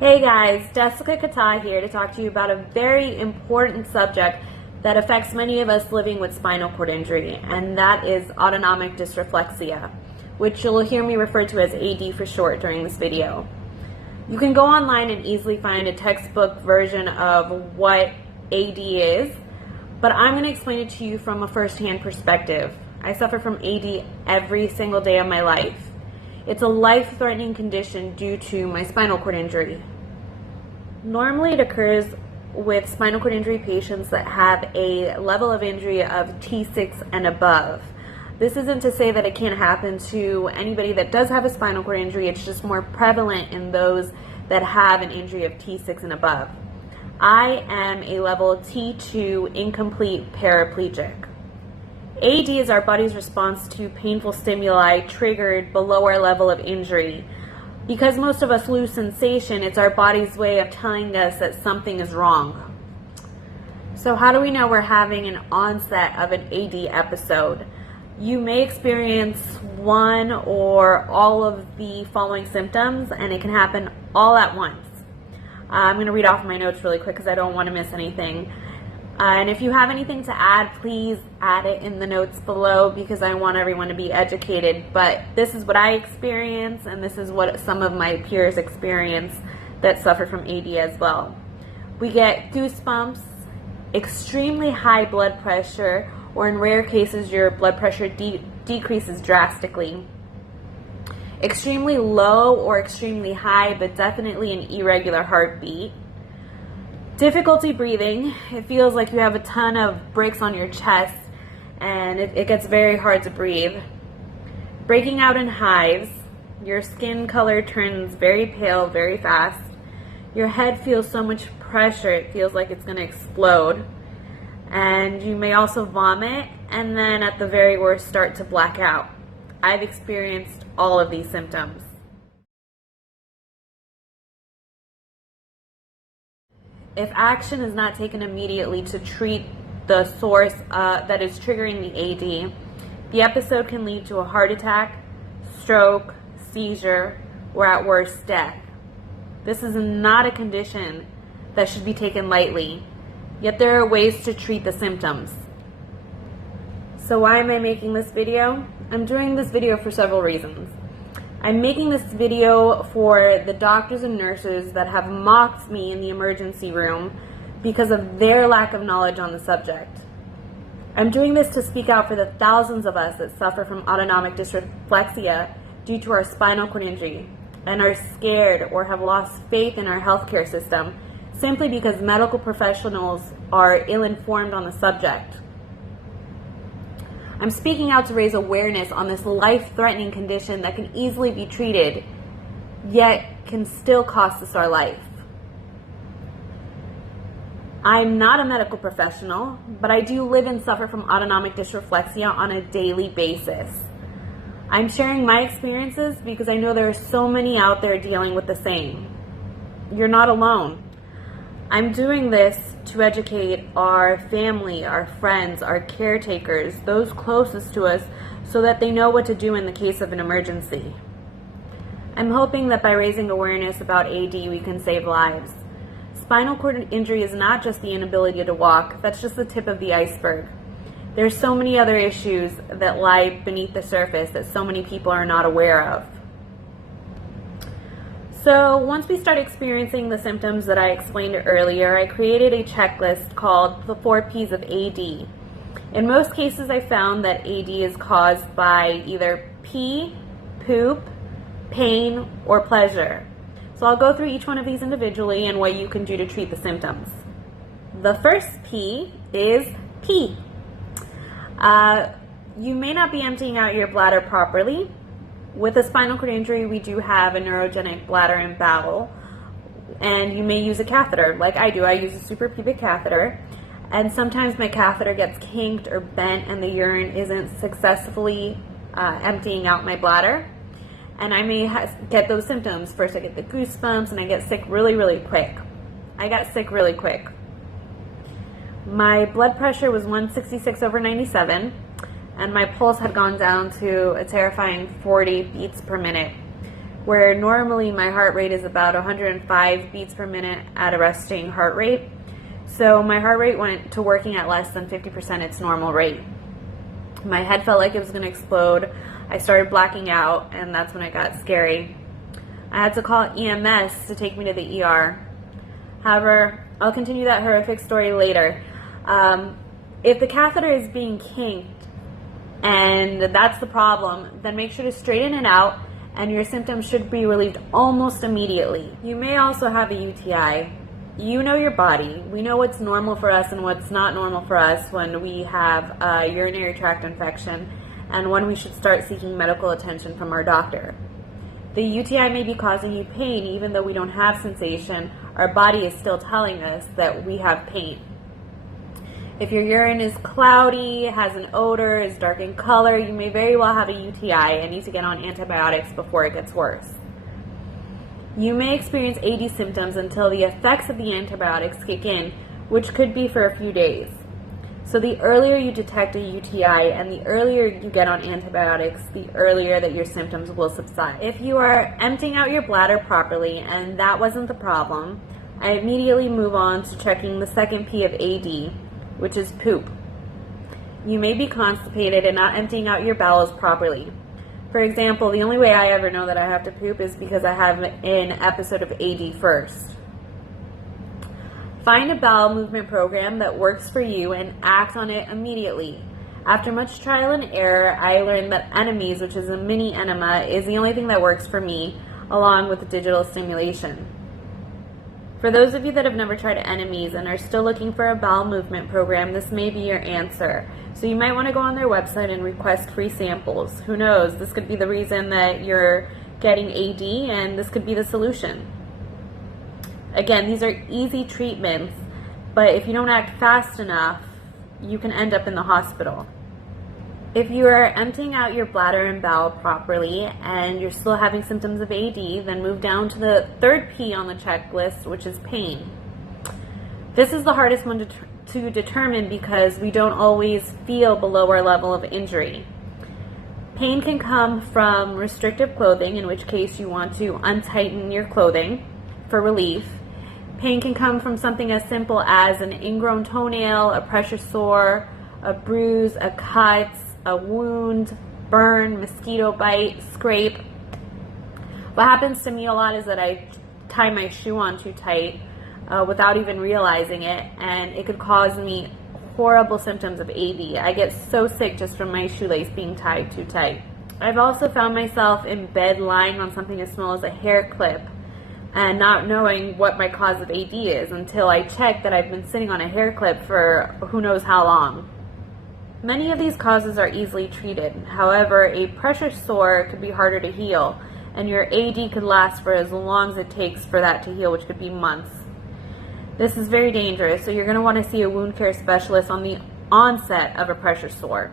Hey guys, Jessica Kata here to talk to you about a very important subject that affects many of us living with spinal cord injury, and that is autonomic dysreflexia, which you'll hear me refer to as AD for short during this video. You can go online and easily find a textbook version of what AD is, but I'm going to explain it to you from a first-hand perspective. I suffer from AD every single day of my life. It's a life-threatening condition due to my spinal cord injury. Normally it occurs with spinal cord injury patients that have a level of injury of T6 and above. This isn't to say that it can't happen to anybody that does have a spinal cord injury, it's just more prevalent in those that have an injury of T6 and above. I am a level T2 incomplete paraplegic. AD is our body's response to painful stimuli triggered below our level of injury. Because most of us lose sensation, it's our body's way of telling us that something is wrong. So how do we know we're having an onset of an AD episode? You may experience one or all of the following symptoms, and it can happen all at once. I'm going to read off my notes really quick because I don't want to miss anything. And if you have anything to add, please add it in the notes below because I want everyone to be educated. But this is what I experience, and this is what some of my peers experience that suffer from AD as well. We get goosebumps, extremely high blood pressure, or in rare cases your blood pressure decreases drastically. Extremely low or extremely high, but definitely an irregular heartbeat. Difficulty breathing. It feels like you have a ton of bricks on your chest and it gets very hard to breathe. Breaking out in hives. Your skin color turns very pale very fast. Your head feels so much pressure it feels like it's going to explode. And you may also vomit and then at the very worst start to black out. I've experienced all of these symptoms. If action is not taken immediately to treat the source that is triggering the AD, the episode can lead to a heart attack, stroke, seizure, or at worst, death. This is not a condition that should be taken lightly, yet there are ways to treat the symptoms. So why am I making this video? I'm doing this video for several reasons. I'm making this video for the doctors and nurses that have mocked me in the emergency room because of their lack of knowledge on the subject. I'm doing this to speak out for the thousands of us that suffer from autonomic dysreflexia due to our spinal cord injury and are scared or have lost faith in our healthcare system simply because medical professionals are ill-informed on the subject. I'm speaking out to raise awareness on this life-threatening condition that can easily be treated, yet can still cost us our life. I'm not a medical professional, but I do live and suffer from autonomic dysreflexia on a daily basis. I'm sharing my experiences because I know there are so many out there dealing with the same. You're not alone. I'm doing this to educate our family, our friends, our caretakers, those closest to us, so that they know what to do in the case of an emergency. I'm hoping that by raising awareness about AD, we can save lives. Spinal cord injury is not just the inability to walk, that's just the tip of the iceberg. There's so many other issues that lie beneath the surface that so many people are not aware of. So once we start experiencing the symptoms that I explained earlier, I created a checklist called the 4 P's of AD. In most cases, I found that AD is caused by either pee, poop, pain, or pleasure. So I'll go through each one of these individually and what you can do to treat the symptoms. The first P is pee. You may not be emptying out your bladder properly. With a spinal cord injury, we do have a neurogenic bladder and bowel, and you may use a catheter, like I do. I use a suprapubic catheter, and sometimes my catheter gets kinked or bent and the urine isn't successfully emptying out my bladder, and I may get those symptoms. First I get the goosebumps, and I get sick really, really quick. I got sick really quick. My blood pressure was 166/97. And my pulse had gone down to a terrifying 40 beats per minute. where normally my heart rate is about 105 beats per minute at a resting heart rate. So my heart rate went to working at less than 50% its normal rate. My head felt like it was going to explode. I started blacking out, and that's when it got scary. I had to call EMS to take me to the ER. However, I'll continue that horrific story later. If the catheter is being kinked, and that's the problem, then make sure to straighten it out, and your symptoms should be relieved almost immediately. You may also have a UTI. You know your body. We know what's normal for us and what's not normal for us when we have a urinary tract infection and when we should start seeking medical attention from our doctor. The UTI may be causing you pain even though we don't have sensation. Our body is still telling us that we have pain. If your urine is cloudy, has an odor, is dark in color, you may very well have a UTI and need to get on antibiotics before it gets worse. You may experience AD symptoms until the effects of the antibiotics kick in, which could be for a few days. So the earlier you detect a UTI and the earlier you get on antibiotics, the earlier that your symptoms will subside. If you are emptying out your bladder properly and that wasn't the problem, I immediately move on to checking the second P of AD, which is poop. You may be constipated and not emptying out your bowels properly. For example, the only way I ever know that I have to poop is because I have an episode of AD first. Find a bowel movement program that works for you and act on it immediately. After much trial and error, I learned that Enemies, which is a mini enema, is the only thing that works for me, along with digital stimulation. For those of you that have never tried Enemies and are still looking for a bowel movement program, this may be your answer. So you might want to go on their website and request free samples. Who knows? This could be the reason that you're getting AD, and this could be the solution. Again, these are easy treatments, but if you don't act fast enough, you can end up in the hospital. If you are emptying out your bladder and bowel properly and you're still having symptoms of AD, then move down to the third P on the checklist, which is pain. This is the hardest one to determine because we don't always feel below our level of injury. Pain can come from restrictive clothing, in which case you want to untighten your clothing for relief. Pain can come from something as simple as an ingrown toenail, a pressure sore, a bruise, a cut, a wound, burn, mosquito bite, scrape. What happens to me a lot is that I tie my shoe on too tight without even realizing it, and it could cause me horrible symptoms of AD. I get so sick just from my shoelace being tied too tight. I've also found myself in bed lying on something as small as a hair clip and not knowing what my cause of AD is until I check that I've been sitting on a hair clip for who knows how long. Many of these causes are easily treated. However, a pressure sore could be harder to heal, and your AD could last for as long as it takes for that to heal, which could be months. This is very dangerous, so you're going to want to see a wound care specialist on the onset of a pressure sore.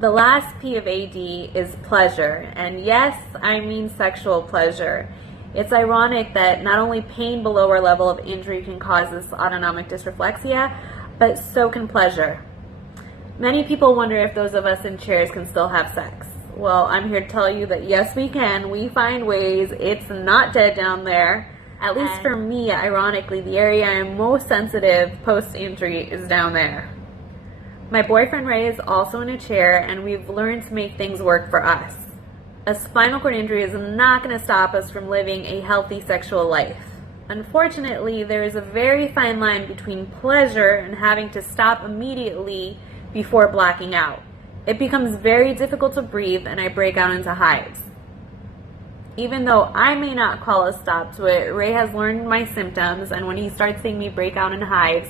The last P of AD is pleasure, and yes, I mean sexual pleasure. It's ironic that not only pain below our level of injury can cause this autonomic dysreflexia, but so can pleasure. Many people wonder if those of us in chairs can still have sex. Well, I'm here to tell you that yes, we can. We find ways. It's not dead down there. At least for me, ironically, the area I'm most sensitive post-injury is down there. My boyfriend Ray is also in a chair, and we've learned to make things work for us. A spinal cord injury is not going to stop us from living a healthy sexual life. Unfortunately, there is a very fine line between pleasure and having to stop immediately before blacking out. It becomes very difficult to breathe, and I break out into hives. Even though I may not call a stop to it, Ray has learned my symptoms, and when he starts seeing me break out in hives,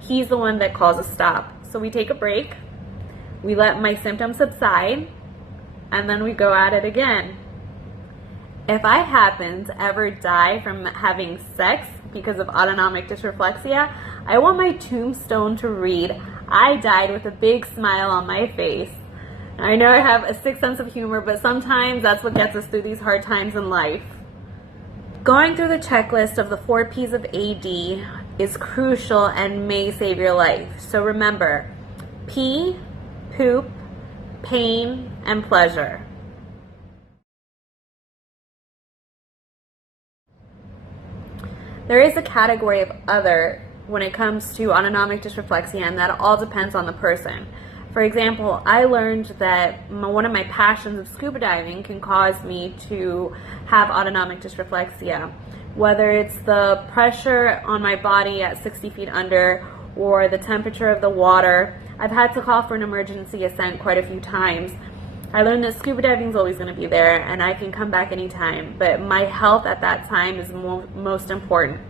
he's the one that calls a stop. So we take a break, we let my symptoms subside, and then we go at it again. If I happen to ever die from having sex because of autonomic dysreflexia, I want my tombstone to read, "I died with a big smile on my face." I know I have a sick sense of humor, but sometimes that's what gets us through these hard times in life. Going through the checklist of the 4 P's of AD is crucial and may save your life. So remember, P, poop, pain, and pleasure. There is a category of other when it comes to autonomic dysreflexia, and that all depends on the person. For example, I learned that one of my passions of scuba diving can cause me to have autonomic dysreflexia. Whether it's the pressure on my body at 60 feet under or the temperature of the water, I've had to call for an emergency ascent quite a few times. I learned that scuba diving is always going to be there and I can come back anytime, but my health at that time is most important.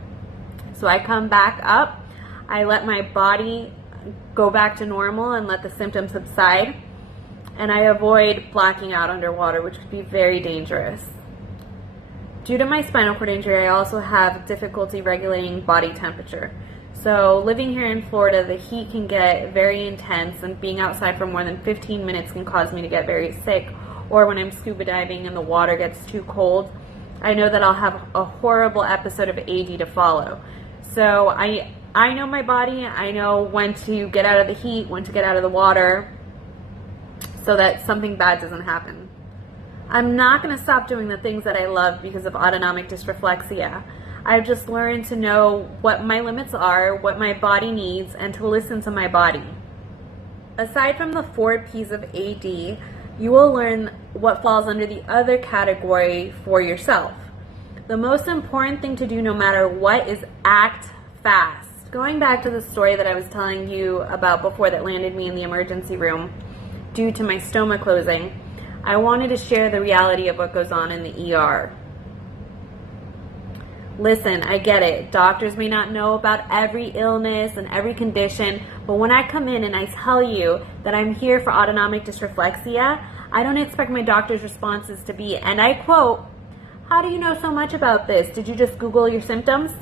So I come back up, I let my body go back to normal and let the symptoms subside, and I avoid blacking out underwater, which could be very dangerous. Due to my spinal cord injury, I also have difficulty regulating body temperature. So living here in Florida, the heat can get very intense, and being outside for more than 15 minutes can cause me to get very sick. Or when I'm scuba diving and the water gets too cold, I know that I'll have a horrible episode of AD to follow. So I know my body, I know when to get out of the heat, when to get out of the water, so that something bad doesn't happen. I'm not going to stop doing the things that I love because of autonomic dysreflexia. I've just learned to know what my limits are, what my body needs, and to listen to my body. Aside from the 4 P's of AD, you will learn what falls under the other category for yourself. The most important thing to do no matter what is act fast. Going back to the story that I was telling you about before that landed me in the emergency room due to my stoma closing, I wanted to share the reality of what goes on in the ER. Listen, I get it. Doctors may not know about every illness and every condition, but when I come in and I tell you that I'm here for autonomic dysreflexia, I don't expect my doctor's responses to be, and I quote, "How do you know so much about this? Did you just Google your symptoms?"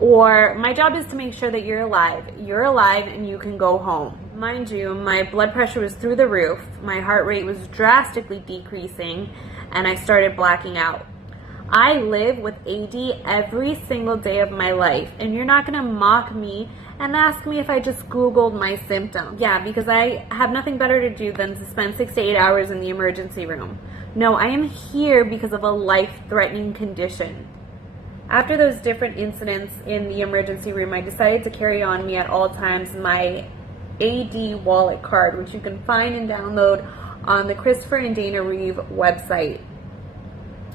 Or, "My job is to make sure that you're alive. You're alive and you can go home." Mind you, my blood pressure was through the roof, my heart rate was drastically decreasing, and I started blacking out. I live with AD every single day of my life, and you're not going to mock me and ask me if I just Googled my symptoms. Yeah, because I have nothing better to do than to spend 6 to 8 hours in the emergency room. No, I am here because of a life-threatening condition. After those different incidents in the emergency room, I decided to carry on me at all times my AD wallet card, which you can find and download on the Christopher and Dana Reeve website.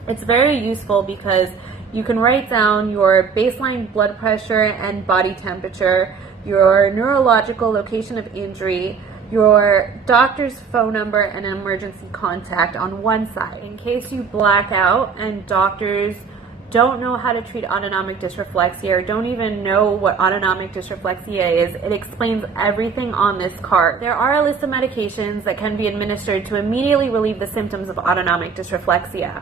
It's very useful because you can write down your baseline blood pressure and body temperature, your neurological location of injury, your doctor's phone number, and an emergency contact on one side. In case you black out and doctors don't know how to treat autonomic dysreflexia or don't even know what autonomic dysreflexia is, it explains everything on this card. There are a list of medications that can be administered to immediately relieve the symptoms of autonomic dysreflexia.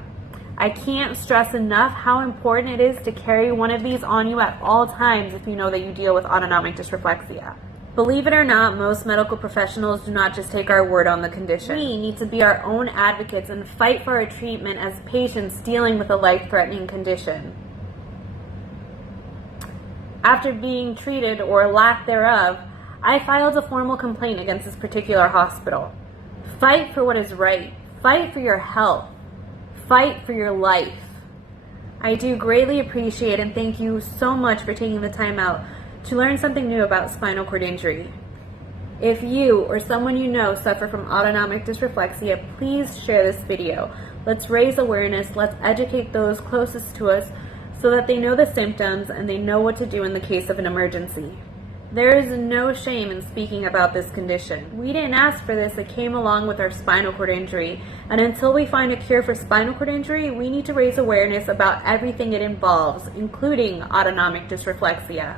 I can't stress enough how important it is to carry one of these on you at all times if you know that you deal with autonomic dysreflexia. Believe it or not, most medical professionals do not just take our word on the condition. We need to be our own advocates and fight for our treatment as patients dealing with a life-threatening condition. After being treated, or lack thereof, I filed a formal complaint against this particular hospital. Fight for what is right. Fight for your health. Fight for your life. I do greatly appreciate and thank you so much for taking the time out to learn something new about spinal cord injury. If you or someone you know suffer from autonomic dysreflexia, please share this video. Let's raise awareness, let's educate those closest to us so that they know the symptoms and they know what to do in the case of an emergency. There is no shame in speaking about this condition. We didn't ask for this, it came along with our spinal cord injury, and until we find a cure for spinal cord injury, we need to raise awareness about everything it involves, including autonomic dysreflexia.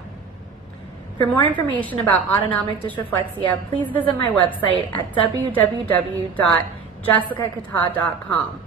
For more information about autonomic dysreflexia, please visit my website at www.jessicakata.com.